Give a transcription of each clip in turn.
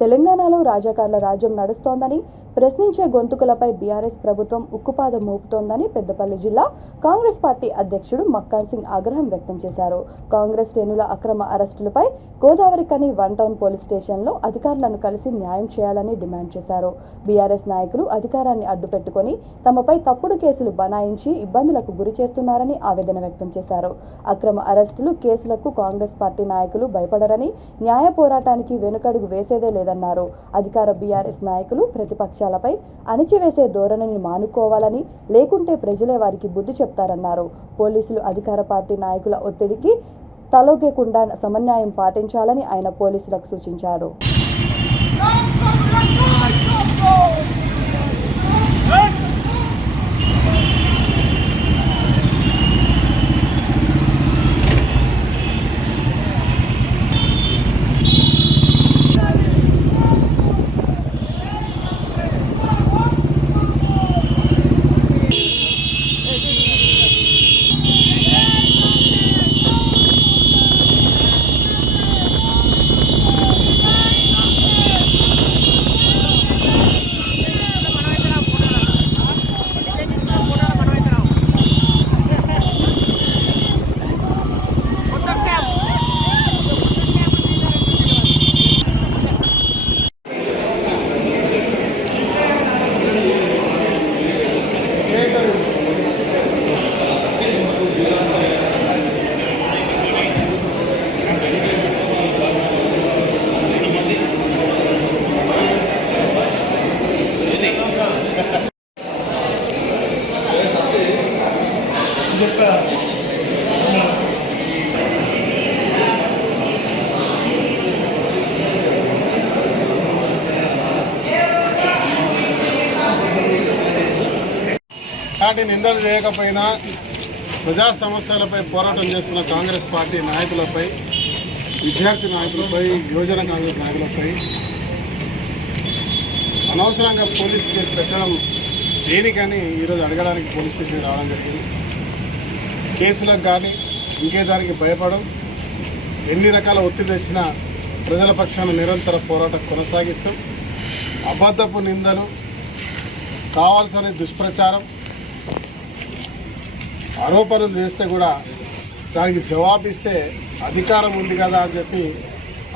తెలంగాణలో రాజకార్ల రాజ్యం నడుస్తోందని, ప్రశ్నించే గొంతుకలపై బీఆర్ఎస్ ప్రభుత్వం ఉక్కుపాదం మోపుతోందని పెద్దపల్లి జిల్లా కాంగ్రెస్ పార్టీ అధ్యక్షుడు మక్కాన్ సింగ్ ఆగ్రహం వ్యక్తం చేశారు. కాంగ్రెస్ శ్రేణుల అక్రమ అరెస్టులపై గోదావరి కని 1 టౌన్ పోలీస్ స్టేషన్లో అధికారులను కలిసి న్యాయం చేయాలని డిమాండ్ చేశారు. బీఆర్ఎస్ నాయకులు అధికారాన్ని అడ్డుపెట్టుకుని తమపై తప్పుడు కేసులు బనాయించి ఇబ్బందులకు గురి చేస్తున్నారని ఆవేదన వ్యక్తం చేశారు. అక్రమ అరెస్టులు, కేసులకు కాంగ్రెస్ పార్టీ నాయకులు భయపడరని, న్యాయ పోరాటానికి వెనుకడుగు వేసేదే లేదన్నారు. అధికార బీఆర్ఎస్ నాయకులు ప్రతిపక్షాలపై అణిచివేసే ధోరణిని మానుకోవాలని, లేకుంటే ప్రజలే వారికి బుద్ధి చెప్తారన్నారు. పోలీసులు అధికార పార్టీ నాయకుల ఒత్తిడికి తలొగ్గకుండా సమన్వయం పాటించాలని ఆయన పోలీసులకు సూచించారు. వాటి నిందలు చేయకపోయినా ప్రజా సమస్యలపై పోరాటం చేస్తున్న కాంగ్రెస్ పార్టీ నాయకులపై, విద్యార్థి నాయకులపై, యువజన కాంగ్రెస్ నాయకులపై అనవసరంగా పోలీస్ కేసు పెట్టడం దేనికని ఈరోజు అడగడానికి పోలీస్ స్టేషన్ రావడం జరిగింది. కేసులకు కానీ ఇంకే దానికి భయపడం, ఎన్ని రకాల ఒత్తిడి తెచ్చినా ప్రజల పక్షాన నిరంతర పోరాటం కొనసాగిస్తూ అబద్ధపు నిందలు, కావాల్సిన దుష్ప్రచారం, ఆరోపణలు చేస్తే కూడా దానికి జవాబిస్తే అధికారం ఉంది కదా అని చెప్పి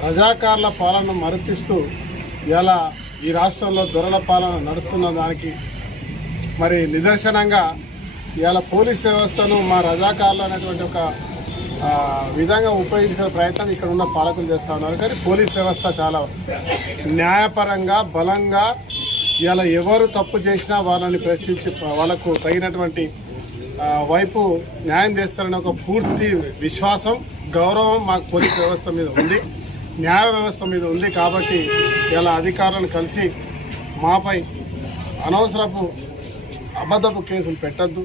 రజాకార్ల పాలన మరిపిస్తూ ఇలా ఈ రాష్ట్రంలో దొరల పాలన నడుస్తున్న దానికి మరి నిదర్శనంగా ఇలా పోలీస్ వ్యవస్థను మా రజాకార్లు అనేటువంటి ఒక విధంగా ఉపయోగించుకునే ప్రయత్నం ఇక్కడ ఉన్న పాలకులు చేస్తూ ఉన్నారు. కానీ పోలీస్ వ్యవస్థ చాలా న్యాయపరంగా, బలంగా ఇలా ఎవరు తప్పు చేసినా వాళ్ళని ప్రశ్నించి వాళ్ళకు తగినటువంటి వైపు న్యాయం చేస్తారనే ఒక పూర్తి విశ్వాసం, గౌరవం మాకు పోలీస్ వ్యవస్థ మీద ఉంది, న్యాయ వ్యవస్థ మీద ఉంది. కాబట్టి ఇలా అధికారులను కలిసి మాపై అనవసరపు అబద్ధపు కేసులు పెట్టద్దు,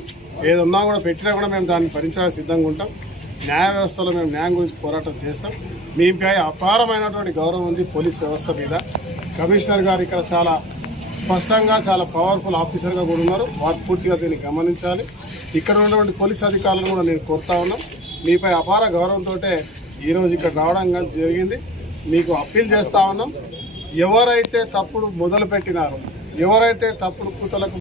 ఏదున్నా కూడా పెట్టినా కూడా మేము దాన్ని భరించడానికి సిద్ధంగా ఉంటాం. న్యాయ వ్యవస్థలో మేము న్యాయం గురించి పోరాటం చేస్తాం. మీపై అపారమైనటువంటి గౌరవం ఉంది పోలీస్ వ్యవస్థ మీద. కమిషనర్ గారు ఇక్కడ చాలా స్పష్టంగా, చాలా పవర్ఫుల్ ఆఫీసర్గా కూడా ఉన్నారు. వారు పూర్తిగా దీన్ని గమనించాలి. ఇక్కడ ఉన్నటువంటి పోలీస్ అధికారులను కూడా నేను కోరుతా ఉన్నాం. మీపై అపార గౌరవంతో ఈరోజు ఇక్కడ రావడం జరిగింది. మీకు అప్పీల్ చేస్తూ ఉన్నాం, ఎవరైతే తప్పుడు మొదలు పెట్టినారో, ఎవరైతే తప్పుడు కూతలకు